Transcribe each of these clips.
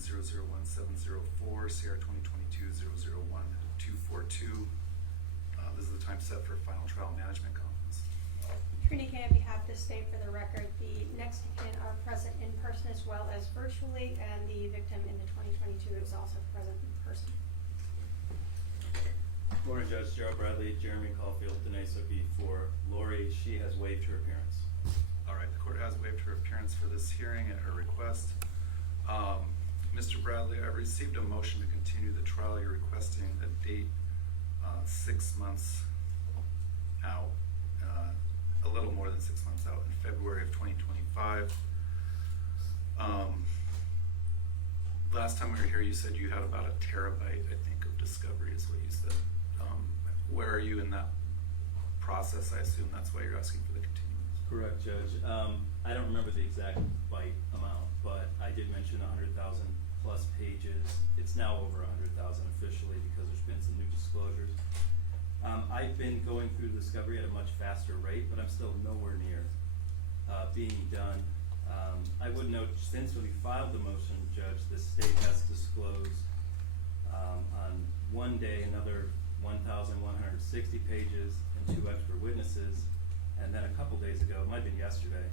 2021-001-704, CR 2022-001-242. This is the time set for final trial management conference. Attorney Kay, on behalf of the state, for the record, the next of kin are present in person as well as virtually, and the victim in the 2022 is also present in person. Morning, Judge. Gerald Bradley, Jeremy Caulfield, Danae Sookie for Lori. She has waived her appearance. All right, the court has waived her appearance for this hearing at her request. Mr. Bradley, I received a motion to continue the trial. You're requesting a date 6 months out, a little more than 6 months out, in February of 2025. Last time we were here, you said you had about 1 terabyte, I think, of discovery is what you said. Where are you in that process? I assume that's why you're asking for the continuance. Correct, Judge. I don't remember the exact byte amount, but I did mention 100,000 plus pages. It's now over 100,000 officially because there's been some new disclosures. I've been going through discovery at a much faster rate, but I'm still nowhere near being done. I would note, since we filed the motion, Judge, the state has disclosed on one day another 1,160 pages and 2 extra witnesses, and then a couple days ago, it might have been yesterday,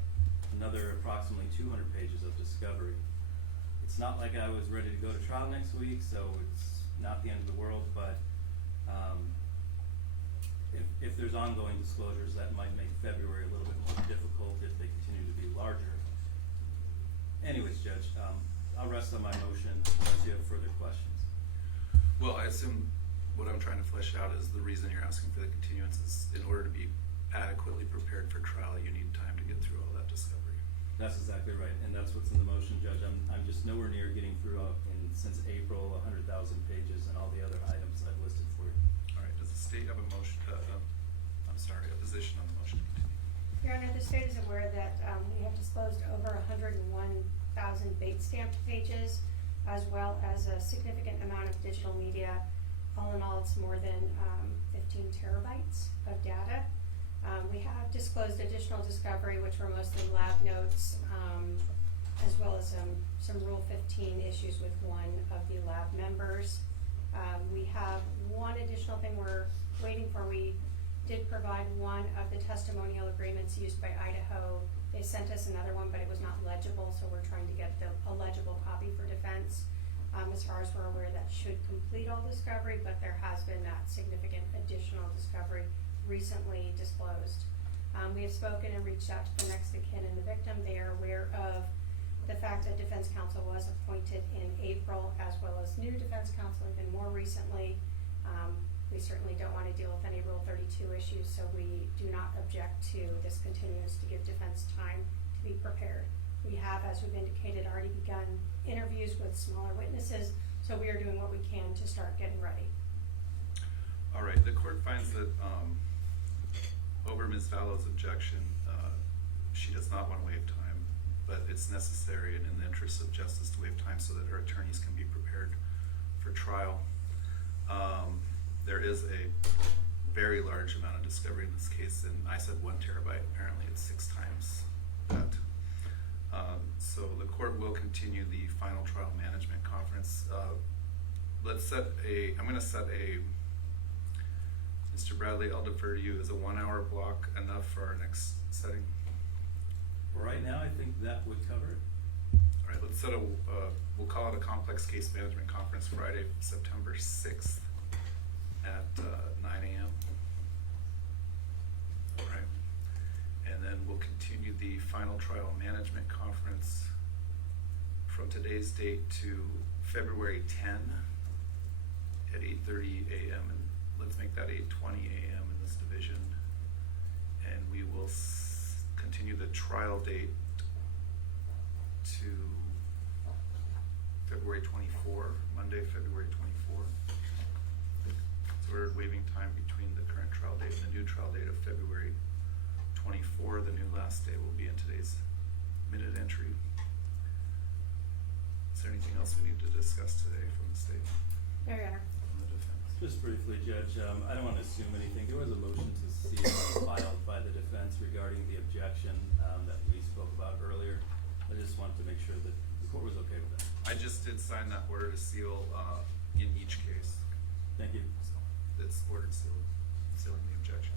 another approximately 200 pages of discovery. It's not like I was ready to go to trial next week, so it's not the end of the world, but if there's ongoing disclosures, that might make February a little bit more difficult if they continue to be larger. Anyways, Judge, I'll rest on my motion unless you have further questions. Well, I assume what I'm trying to flesh out is the reason you're asking for the continuance is in order to be adequately prepared for trial, you need time to get through all that discovery. That's exactly right, and that's what's in the motion, Judge. I'm just nowhere near getting through since April 100,000 pages and all the other items I've listed for you. All right, does the state have a motion, a position on the motion to continue? Your Honor, the state is aware that we have disclosed over 101,000 bait stamped pages, as well as a significant amount of digital media. All in all, it's more than 15 terabytes of data. We have disclosed additional discovery, which were mostly lab notes, as well as some Rule 15 issues with one of the lab members. We have one additional thing we're waiting for. We did provide one of the testimonial agreements used by Idaho. They sent us another one, but it was not legible, so we're trying to get a legible copy for defense. As far as we're aware, that should complete all discovery, but there has been that significant additional discovery recently disclosed. We have spoken and reached out to the next of kin and the victim. They are aware of the fact that defense counsel was appointed in April, as well as new defense counsel even more recently. We certainly don't want to deal with any Rule 32 issues, so we do not object to this continuance to give defense time to be prepared. We have, as we've indicated, already begun interviews with smaller witnesses, so we are doing what we can to start getting ready. All right, the court finds that over Ms. Vallow's objection, she does not want to waive time, but it's necessary and in the interest of justice to waive time so that her attorneys can be prepared for trial. There is a very large amount of discovery in this case, and I said 1 terabyte. Apparently it's 6 times that. So the court will continue the final trial management conference. I'm going to set a, Mr. Bradley, I'll defer to you. Is a 1 hour block enough for our next setting? Right now, I think that would cover it. All right, let's set we'll call it a complex case management conference Friday, September 6th at 9 a.m. All right. And then we'll continue the final trial management conference from today's date to February 10 at 8:30 a.m. and let's make that 8:20 a.m. in this division. And we will continue the trial date to February 24, Monday, February 24. So we're waiving time between the current trial date and the new trial date of February 24. The new last day will be in today's minute entry. Is there anything else we need to discuss today from the state? No, Your Honor. From the defense? Just briefly, Judge, I don't want to assume anything. There was a motion to see filed by the defense regarding the objection that we spoke about earlier. I just wanted to make sure that the court was okay with that. I just did sign that order to seal, in each case. Thank you. So, it's ordered sealed, sealing the objection.